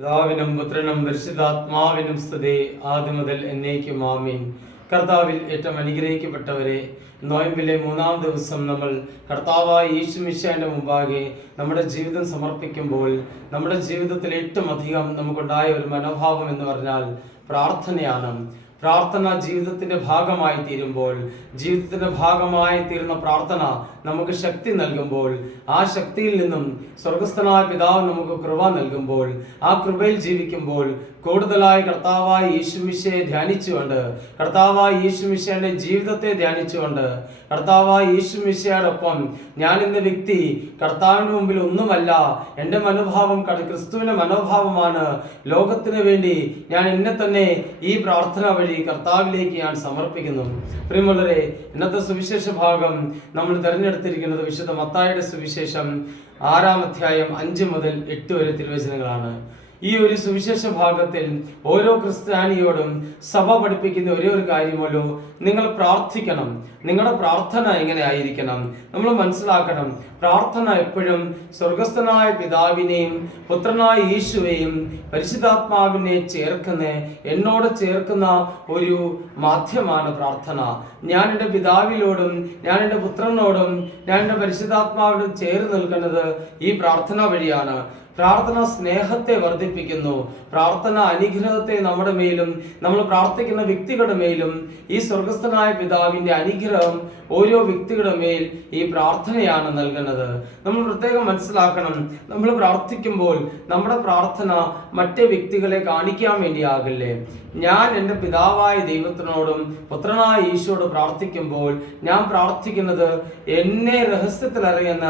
പിതാവിനും പുത്രനും പരിശുദ്ധാത്മാവിനും സ്തുതി, ആദ്യം മുതൽ എന്നേക്കും ആമീൻ. കർത്താവിൽ ഏറ്റവും അനുഗ്രഹിക്കപ്പെട്ടവരെ, നോയമ്പിലെ 3-ാം ദിവസം നമ്മൾ കർത്താവായ യേശുമിശിഹായുടെ മുമ്പാകെ നമ്മുടെ ജീവിതം സമർപ്പിക്കുമ്പോൾ നമ്മുടെ ജീവിതത്തിൽ ഏറ്റവും അധികം നമുക്കുണ്ടായ ഒരു മനോഭാവം എന്ന് പറഞ്ഞാൽ പ്രാർത്ഥനയാണ്. പ്രാർത്ഥന ജീവിതത്തിന്റെ ഭാഗമായി തീരുമ്പോൾ, ജീവിതത്തിന്റെ ഭാഗമായി തീരുന്ന പ്രാർത്ഥന നമുക്ക് ശക്തി നൽകുമ്പോൾ, ആ ശക്തിയിൽ നിന്നും സ്വർഗസ്ഥനായ പിതാവ് നമുക്ക് കൃപ നൽകുമ്പോൾ, ആ കൃപയിൽ ജീവിക്കുമ്പോൾ കൂടുതലായി കർത്താവായ യേശുമിശിഹായെ ധ്യാനിച്ചുകൊണ്ട്, കർത്താവായ യേശുമിശിഹായുടെ ജീവിതത്തെ ധ്യാനിച്ചുകൊണ്ട്, കർത്താവായ യേശുമിശിഹായോടൊപ്പം ഞാൻ എന്ന വ്യക്തി കർത്താവിന് മുമ്പിൽ ഒന്നുമല്ല, എൻ്റെ മനോഭാവം ക്രിസ്തുവിന്റെ മനോഭാവമാണ്, ലോകത്തിന് വേണ്ടി ഞാൻ എന്നെ തന്നെ ഈ പ്രാർത്ഥന വഴി കർത്താവിലേക്ക് ഞാൻ സമർപ്പിക്കുന്നു. പ്രിയമുള്ളവരെ, ഇന്നത്തെ സുവിശേഷ ഭാഗം നമ്മൾ തിരഞ്ഞെടുത്തിരിക്കുന്നത് വിശുദ്ധ മത്തായിയുടെ സുവിശേഷം 6-ാം അധ്യായം 5 മുതൽ 8 വരെ തിരുവചനങ്ങളാണ്. ഈ ഒരു സുവിശേഷ ഭാഗത്തിൽ ഓരോ ക്രിസ്ത്യാനിയോടും സഭ പഠിപ്പിക്കുന്ന ഒരേ ഒരു കാര്യമല്ലോ, നിങ്ങൾ പ്രാർത്ഥിക്കണം. നിങ്ങളുടെ പ്രാർത്ഥന എങ്ങനെ ആയിരിക്കണം? നമ്മൾ മനസ്സിലാക്കണം, പ്രാർത്ഥന എപ്പോഴും സ്വർഗസ്ഥനായ പിതാവിനെയും പുത്രനായ യേശുവെയും പരിശുദ്ധാത്മാവിനെ എന്നോട് ചേർക്കുന്ന ഒരു മാധ്യമമാണ് പ്രാർത്ഥന. ഞാൻ എൻ്റെ പിതാവിനോടും ഞാൻ എൻ്റെ പുത്രനോടും ഞാൻ എൻ്റെ പരിശുദ്ധാത്മാവിനോടും ചേർന്ന് നിൽക്കുന്നത് ഈ പ്രാർത്ഥന വഴിയാണ്. പ്രാർത്ഥന സ്നേഹത്തെ വർദ്ധിപ്പിക്കുന്നു. പ്രാർത്ഥന അനുഗ്രഹത്തെ നമ്മുടെ മേലും നമ്മൾ പ്രാർത്ഥിക്കുന്ന വ്യക്തികളുടെ മേലും ഈ സ്വർഗസ്ഥനായ പിതാവിന്റെ അനുഗ്രഹം ഓരോ വ്യക്തികളുടെ മേൽ ഈ പ്രാർത്ഥനയാണ് നൽകുന്നത്. നമ്മൾ പ്രത്യേകം മനസ്സിലാക്കണം, നമ്മൾ പ്രാർത്ഥിക്കുമ്പോൾ നമ്മുടെ പ്രാർത്ഥന മറ്റേ വ്യക്തികളെ കാണിക്കാൻ വേണ്ടിയാകില്ലേ. ഞാൻ എൻ്റെ പിതാവായ ദൈവത്തിനോടും പുത്രനായ ഈശോയോട് പ്രാർത്ഥിക്കുമ്പോൾ ഞാൻ പ്രാർത്ഥിക്കുന്നത് എന്നെ രഹസ്യത്തിൽ അറിയുന്ന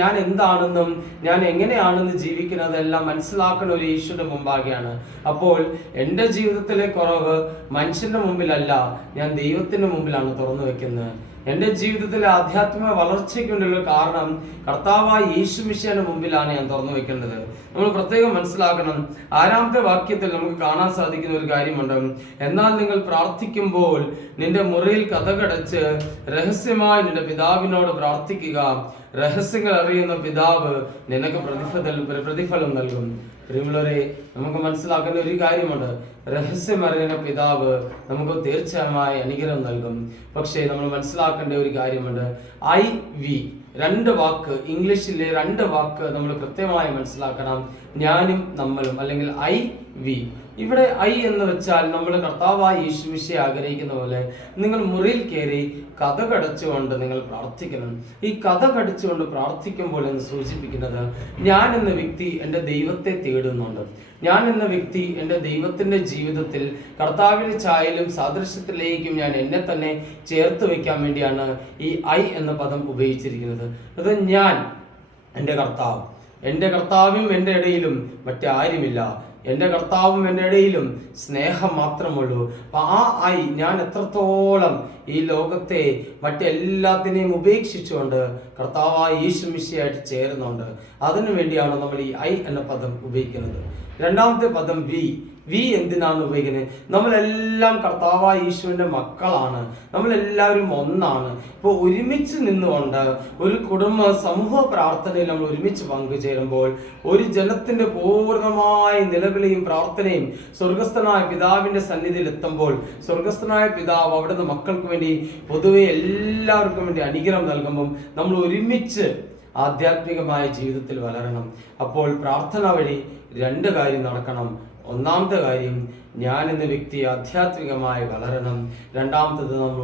ഞാൻ എന്താണെന്നും ഞാൻ എങ്ങനെയാണെന്ന് ജീവിക്കുന്നതെല്ലാം മനസ്സിലാക്കുന്ന ഒരു ഈശോയുടെ മുമ്പാകെയാണ്. അപ്പോൾ എൻ്റെ ജീവിതത്തിലെ കുറവ് മനുഷ്യന്റെ മുമ്പിലല്ല, ഞാൻ ദൈവത്തിന്റെ മുമ്പിലാണ് തുറന്നു വെക്കുന്നത്. എൻ്റെ ജീവിതത്തിലെ ആധ്യാത്മിക വളർച്ചയ്ക്കുള്ള കാരണം കർത്താവായ യേശുമിശിഹായുടെ മുമ്പിലാണ് ഞാൻ തുറന്നു വെക്കേണ്ടത്. നമ്മൾ പ്രത്യേകം മനസ്സിലാക്കണം, 6-ാമത്തെ വാക്യത്തിൽ നമുക്ക് കാണാൻ സാധിക്കുന്ന ഒരു കാര്യമുണ്ട്. എന്നാൽ നിങ്ങൾ പ്രാർത്ഥിക്കുമ്പോൾ നിന്റെ മുറിയിൽ കതകടച്ച് രഹസ്യമായി നിന്റെ പിതാവിനോട് പ്രാർത്ഥിക്കുക. രഹസ്യങ്ങൾ അറിയുന്ന പിതാവ് നിനക്ക് പ്രതിഫലം നൽകും. പ്രിയമുള്ളവരെ, നമുക്ക് മനസ്സിലാക്കുന്ന ഒരു കാര്യമുണ്ട്, രഹസ്യം അറിയുന്ന പിതാവ് നമുക്ക് തീർച്ചയായും അനുഗ്രഹം നൽകും. പക്ഷേ നമ്മൾ മനസ്സിലാക്കേണ്ട ഒരു കാര്യമുണ്ട്, IV 2 വാക്ക്, ഇംഗ്ലീഷിലെ 2 വാക്ക് നമ്മൾ കൃത്യമായി മനസ്സിലാക്കണം. ഞാനും നമ്മളും, അല്ലെങ്കിൽ IV. ഇവിടെ I എന്ന് വെച്ചാൽ നമ്മൾ കർത്താവായ യേശുമിശിഹായെ ആഗ്രഹിക്കുന്ന പോലെ നിങ്ങൾ മുറിയിൽ കയറി കതകടച്ചുകൊണ്ട് നിങ്ങൾ പ്രാർത്ഥിക്കണം. ഈ കതകടച്ചുകൊണ്ട് പ്രാർത്ഥിക്കുമ്പോൾ എന്ന് സൂചിപ്പിക്കുന്നത്, ഞാൻ എന്ന വ്യക്തി എൻ്റെ ദൈവത്തെ തേടുന്നുണ്ട്. ഞാൻ എന്ന വ്യക്തി എൻ്റെ ദൈവത്തിൻ്റെ ജീവിതത്തിൽ കർത്താവിൻ്റെ ഛായയിലും സാദൃശ്യത്തിലേക്കും ഞാൻ എന്നെ തന്നെ ചേർത്ത് വയ്ക്കാൻ വേണ്ടിയാണ് ഈ I എന്ന പദം ഉപയോഗിച്ചിരിക്കുന്നത്. അത് ഞാൻ, എൻ്റെ കർത്താവും എൻ്റെ ഇടയിലും മറ്റാരുമില്ല. എൻ്റെ കർത്താവും എൻ്റെ ഇടയിലും സ്നേഹം മാത്രമുള്ളൂ. അപ്പം ആ ഞാൻ എത്രത്തോളം ഈ ലോകത്തെ മറ്റെല്ലാത്തിനെയും ഉപേക്ഷിച്ചുകൊണ്ട് കർത്താവായ യേശുമിശിഹായായിട്ട് ചേരുന്നുണ്ട്, അതിനു വേണ്ടിയാണ് നമ്മൾ ഈ I എന്ന പദം ഉപയോഗിക്കുന്നത്. 2-ാമത്തെ പദം V എന്തിനാണ് ഉപയോഗിക്കുന്നത്? നമ്മളെല്ലാം കർത്താവായ യേശുവിൻ്റെ മക്കളാണ്, നമ്മളെല്ലാവരും ഒന്നാണ്. ഇപ്പോൾ ഒരുമിച്ച് നിന്നുകൊണ്ട് ഒരു സമൂഹ പ്രാർത്ഥനയിൽ നമ്മൾ ഒരുമിച്ച് പങ്കുചേരുമ്പോൾ ഒരു ജനത്തിന്റെ പൂർണ്ണമായ നിലവിളിയും പ്രാർത്ഥനയും സ്വർഗസ്ഥനായ പിതാവിന്റെ സന്നിധിയിൽ എത്തുമ്പോൾ സ്വർഗസ്ഥനായ പിതാവ് അവിടുന്ന് മക്കൾക്ക് വേണ്ടി പൊതുവെ എല്ലാവർക്കും വേണ്ടി അനുഗ്രഹം നൽകുമ്പോൾ നമ്മൾ ഒരുമിച്ച് ആധ്യാത്മികമായ ജീവിതത്തിൽ വളരണം. അപ്പോൾ പ്രാർത്ഥന വഴി 2 കാര്യം നടക്കണം. ഒന്നാമത്തെ കാര്യം, ഞാൻ എന്ന വ്യക്തി ആധ്യാത്മികമായി വളരണം. 2-ാമത്തത്, നമ്മൾ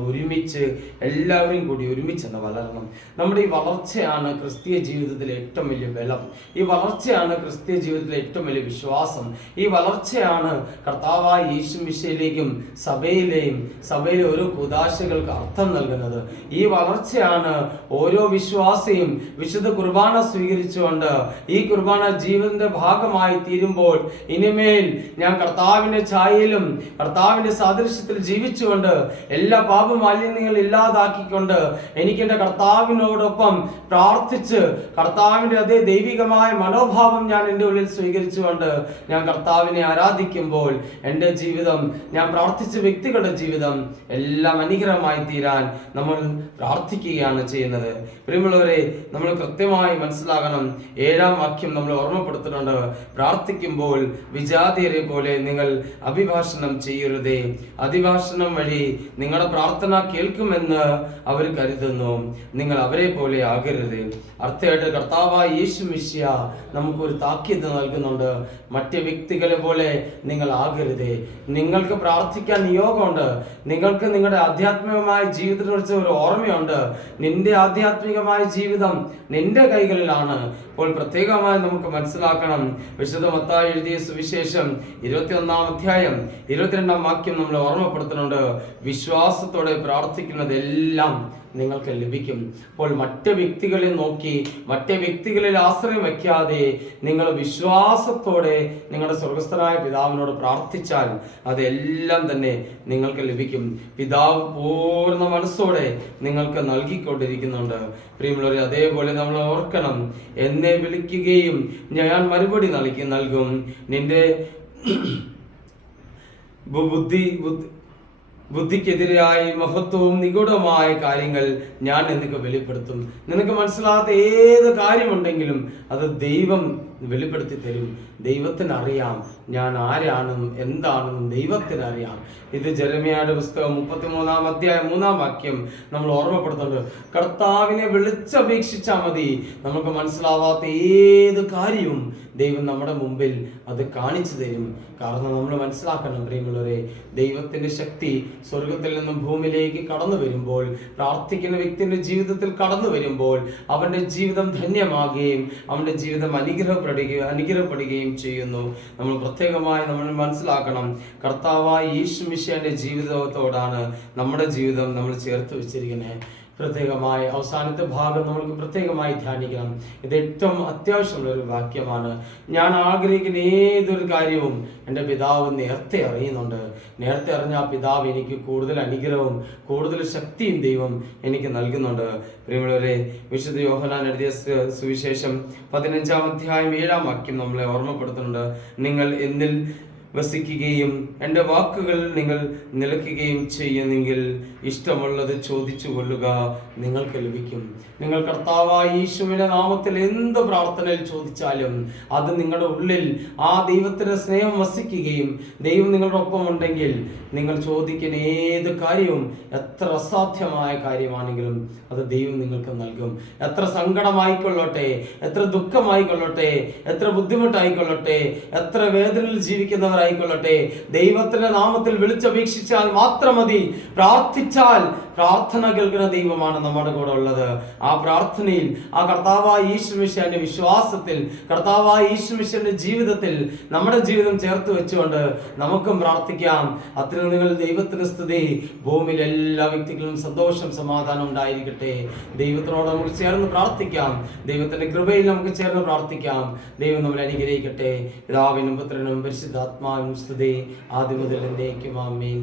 എല്ലാവരും കൂടി ഒരുമിച്ച് വളരണം. നമ്മുടെ ഈ വളർച്ചയാണ് ക്രിസ്തീയ ജീവിതത്തിലെ ഏറ്റവും വലിയ ബലം. ഈ വളർച്ചയാണ് ക്രിസ്തീയ ജീവിതത്തിലെ ഏറ്റവും വലിയ വിശ്വാസം. ഈ വളർച്ചയാണ് കർത്താവായ യേശുമിശിഹായിലേക്കും സഭയിലെ ഓരോ കൂദാശകൾക്ക് അർത്ഥം നൽകുന്നത്. ഈ വളർച്ചയാണ് ഓരോ വിശ്വാസിയും വിശുദ്ധ കുർബാന സ്വീകരിച്ചുകൊണ്ട് ഈ കുർബാന ജീവിതത്തിന്റെ ഭാഗമായി തീരുമ്പോൾ ഇനിമേൽ ഞാൻ കർത്താവിന്റെ ഛായയിലും കർത്താവിന്റെ സാദൃശ്യത്തിൽ ജീവിച്ചുകൊണ്ട് എല്ലാ പാപമാലിന്യങ്ങളും ഇല്ലാതാക്കിക്കൊണ്ട് എനിക്ക് എൻ്റെ കർത്താവിനോടൊപ്പം പ്രാർത്ഥിച്ച് കർത്താവിന്റെ അതേ ദൈവികമായ മനോഭാവം ഞാൻ എൻ്റെ ഉള്ളിൽ സ്വീകരിച്ചുകൊണ്ട് ഞാൻ കർത്താവിനെ ആരാധിക്കുമ്പോൾ എൻ്റെ ജീവിതം, ഞാൻ പ്രാർത്ഥിച്ച വ്യക്തികളുടെ ജീവിതം എല്ലാം അനുഗ്രഹമായി തീരാൻ നമ്മൾ പ്രാർത്ഥിക്കുകയാണ് ചെയ്യുന്നത്. പ്രിയമുള്ളവരെ, നമ്മൾ കൃത്യമായി മനസ്സിലാകണം. 7-ാം വാക്യം നമ്മൾ ഓർമ്മപ്പെടുത്തുന്നുണ്ട്. പ്രാർത്ഥിക്കുമ്പോൾ വിജാതിയരെ പോലെ നിങ്ങൾ അഭിഭാഷണം ചെയ്യരുതേ. അതിഭാഷണം വഴി നിങ്ങളുടെ പ്രാർത്ഥന കേൾക്കുമെന്ന് അവർ കരുതുന്നു. നിങ്ങൾ അവരെ പോലെ ആകരുത്. അർത്ഥമായിട്ട് കർത്താവായ യേശു മിശിഹ നമുക്കൊരു താക്കീത് നൽകുന്നുണ്ട്. മറ്റ് വ്യക്തികളെ പോലെ നിങ്ങൾ ആകരുത്. നിങ്ങൾക്ക് പ്രാർത്ഥിക്കാൻ നിയോഗമുണ്ട്. നിങ്ങൾക്ക് നിങ്ങളുടെ ആധ്യാത്മികമായ ജീവിതത്തെ കുറിച്ച് ഒരു ഓർമ്മയുണ്ട്. നിന്റെ ആധ്യാത്മികമായ ജീവിതം നിന്റെ കൈകളിലാണ്. അപ്പോൾ പ്രത്യേകമായി നമുക്ക് മനസ്സിലാക്കണം. വിശുദ്ധ മത്തായി എഴുതിയ സുവിശേഷം 21-ാം അധ്യായം 22-ാം വാക്യം നമ്മൾ ഓർമ്മപ്പെടുത്തുന്നുണ്ട്. വിശ്വാസത്തോടെ പ്രാർത്ഥിക്കുന്നതെല്ലാം നിങ്ങൾക്ക് ലഭിക്കും. അപ്പോൾ മറ്റ് വ്യക്തികളെ നോക്കി, മറ്റ് വ്യക്തികളിൽ ആശ്രയം വയ്ക്കാതെ നിങ്ങൾ വിശ്വാസത്തോടെ നിങ്ങളുടെ സ്വർഗസ്ഥനായ പിതാവിനോട് പ്രാർത്ഥിച്ചാൽ അതെല്ലാം തന്നെ നിങ്ങൾക്ക് ലഭിക്കും. പിതാവ് പൂർണ്ണ മനസ്സോടെ നിങ്ങൾക്ക് നൽകിക്കൊണ്ടിരിക്കുന്നുണ്ട്. പ്രിയമുള്ളവരെ, അതേപോലെ നമ്മൾ ഓർക്കണം, എന്നെ വിളിക്കുകയും ഞാൻ മറുപടി നൽകും. നിന്റെ ബുദ്ധിക്കെതിരായി മഹത്വവും നിഗൂഢമായ കാര്യങ്ങൾ ഞാൻ നിനക്ക് വെളിപ്പെടുത്തും. നിനക്ക് മനസ്സിലാത്ത ഏത് കാര്യമുണ്ടെങ്കിലും അത് ദൈവം വെളിപ്പെടുത്തി തരും. ദൈവത്തിനറിയാം ഞാൻ ആരാണെന്നും എന്താണെന്നും ദൈവത്തിനറിയാം. ഇത് ജെറമ്യായുടെ പുസ്തകം 33-ാം അധ്യായം 3-ാം വാക്യം നമ്മൾ ഓർമ്മപ്പെടുത്തുന്നുണ്ട്. കർത്താവിനെ വിളിച്ചപേക്ഷിച്ചാൽ മതി. നമുക്ക് മനസ്സിലാവാത്ത ഏത് കാര്യവും ദൈവം നമ്മുടെ മുമ്പിൽ അത് കാണിച്ചു തരും. കാരണം നമ്മൾ മനസ്സിലാക്കണം പ്രിയമുള്ളവരെ, ദൈവത്തിന്റെ ശക്തി സ്വർഗത്തിൽ നിന്നും ഭൂമിയിലേക്ക് കടന്നു വരുമ്പോൾ, പ്രാർത്ഥിക്കുന്ന വ്യക്തിയുടെ ജീവിതത്തിൽ കടന്നു വരുമ്പോൾ അവന്റെ ജീവിതം ധന്യമാകുകയും അവന്റെ ജീവിതം അനുഗ്രഹപ്പെടുകയും ചെയ്യുന്നു. നമ്മൾ പ്രത്യേകമായി നമ്മൾ മനസ്സിലാക്കണം, കർത്താവായ യേശു മിശിഹായുടെ ജീവിതത്തോടാണ് നമ്മുടെ ജീവിതം നമ്മൾ ചേർത്ത് വെച്ചിരിക്കുന്നത്. പ്രത്യേകമായി അവസാനത്തെ ഭാഗം നമ്മൾക്ക് പ്രത്യേകമായി ധ്യാനിക്കണം. ഇത് ഏറ്റവും അത്യാവശ്യമുള്ള ഒരു വാക്യമാണ്. ഞാൻ ആഗ്രഹിക്കുന്ന ഏതൊരു കാര്യവും എൻ്റെ പിതാവ് നേരത്തെ അറിയുന്നുണ്ട്. നേരത്തെ അറിഞ്ഞ ആ പിതാവ് എനിക്ക് കൂടുതൽ അനുഗ്രഹവും കൂടുതൽ ശക്തിയും ദൈവം എനിക്ക് നൽകുന്നുണ്ട്. പ്രിയമുള്ളവരെ, വിശുദ്ധ യോഹന്നാൻ എഴുതിയ സുവിശേഷം 15-ാം അധ്യായം 7-ാം വാക്യം നമ്മളെ ഓർമ്മപ്പെടുത്തുന്നുണ്ട്. നിങ്ങൾ എന്നിൽ വസിക്കുകയും എൻ്റെ വാക്കുകൾ നിങ്ങൾ നിലയ്ക്കുകയും ചെയ്യുന്നെങ്കിൽ ഇഷ്ടമുള്ളത് ചോദിച്ചു കൊള്ളുക, നിങ്ങൾക്ക് ലഭിക്കും. നിങ്ങൾ കർത്താവായ യേശുവിന്റെ നാമത്തിൽ എന്ത് പ്രാർത്ഥനയിൽ ചോദിച്ചാലും അത് നിങ്ങളുടെ ഉള്ളിൽ ആ ദൈവത്തിന്റെ സ്നേഹം വസിക്കുകയും ദൈവം നിങ്ങളുടെ ഒപ്പം ഉണ്ടെങ്കിൽ നിങ്ങൾ ചോദിക്കുന്ന ഏത് കാര്യവും, എത്ര അസാധ്യമായ കാര്യമാണെങ്കിലും അത് ദൈവം നിങ്ങൾക്ക് നൽകും. എത്ര സങ്കടമായിക്കൊള്ളട്ടെ, എത്ര ദുഃഖമായിക്കൊള്ളട്ടെ, എത്ര ബുദ്ധിമുട്ടായിക്കൊള്ളട്ടെ, എത്ര വേദനയിൽ ജീവിക്കുന്നവരായിക്കൊള്ളട്ടെ, ദൈവത്തിന്റെ നാമത്തിൽ വിളിച്ചപേക്ഷിച്ചാൽ മാത്രം മതി. പ്രാർത്ഥിച്ചാൽ പ്രാർത്ഥന കേൾക്കുന്ന ദൈവമാണ് നമ്മുടെ കൂടെ ഉള്ളത്. ആ പ്രാർത്ഥനയിൽ, ആ കർത്താവായ യേശു മിശിഹായുടെ വിശ്വാസത്തിൽ, കർത്താവായ യേശു മിശിഹായുടെ ജീവിതത്തിൽ നമ്മുടെ ജീവിതം ചേർത്ത് വെച്ചുകൊണ്ട് നമുക്കും പ്രാർത്ഥിക്കാം. അത്ര നിങ്ങൾ ദൈവത്തിന് സ്തുതി. ഭൂമിയിൽ എല്ലാ വ്യക്തികളും സന്തോഷം സമാധാനം ഉണ്ടായിരിക്കട്ടെ. ദൈവത്തിനോട് നമുക്ക് ചേർന്ന് പ്രാർത്ഥിക്കാം. ദൈവത്തിന്റെ കൃപയിൽ നമുക്ക് ചേർന്ന് പ്രാർത്ഥിക്കാം. ദൈവം നമ്മളെ അനുഗ്രഹിക്കട്ടെ. പിതാവിനും പുത്രനും പരിശുദ്ധാത്മാവിനും സ്തുതി, ആദ്യം മുതൽ എന്നേക്കും ആമേൻ.